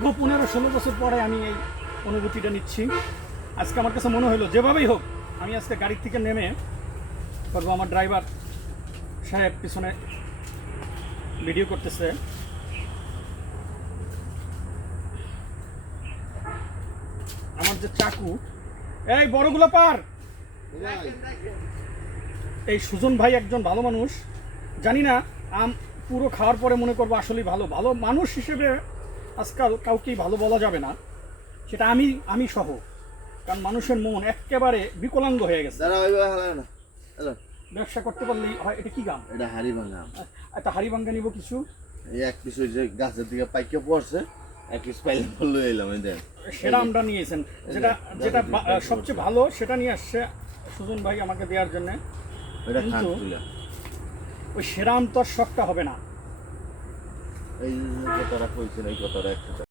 দীর্ঘ 15-16 বছর পরে আমি এই অনুভূতিটা নিচ্ছি। আজকে আমার কাছে মনে হলো যেভাবেই হোক আমি আজকে গাড়ির থেকে নেমে করবো। আমার ড্রাইভার সাহেব পিছনে ভিডিও করতেছে। আমার যে চাকু, এই বড়গুলো পার। এই সুজন ভাই একজন ভালো মানুষ। জানি না পুরো খাওয়ার পরে মনে করবো আসলেই ভালো ভালো মানুষ হিসেবে আজকাল কাউকেই ভালো বলা যাবে না, সেটা আমি সহ। কারণ মানুষের মন একেবারে বিকলাঙ্গ হয়ে গেছে। ব্যবসা করতে পারলেই হয়। এটা কি গাম? এটা হাড়ি ভাঙা। একটা হাড়ি ভাঙ্গা নিব কিছু। এই এক পিস ওই যে গাছের দিকে পাইকে পড়ছে, এক পিস পাইলে বললো এলাম। এই দেন সেটা আমরা নিয়েছেন, যেটা যেটা সবচেয়ে ভালো সেটা নিয়ে আসছে সুজন ভাই আমাকে দেওয়ার জন্য। ওটা খান কিন্তু তুইলা। ওই সেরাম তোর শখটা হবে না। এই যে কথাটা কইছেন, এই কথাটা একটা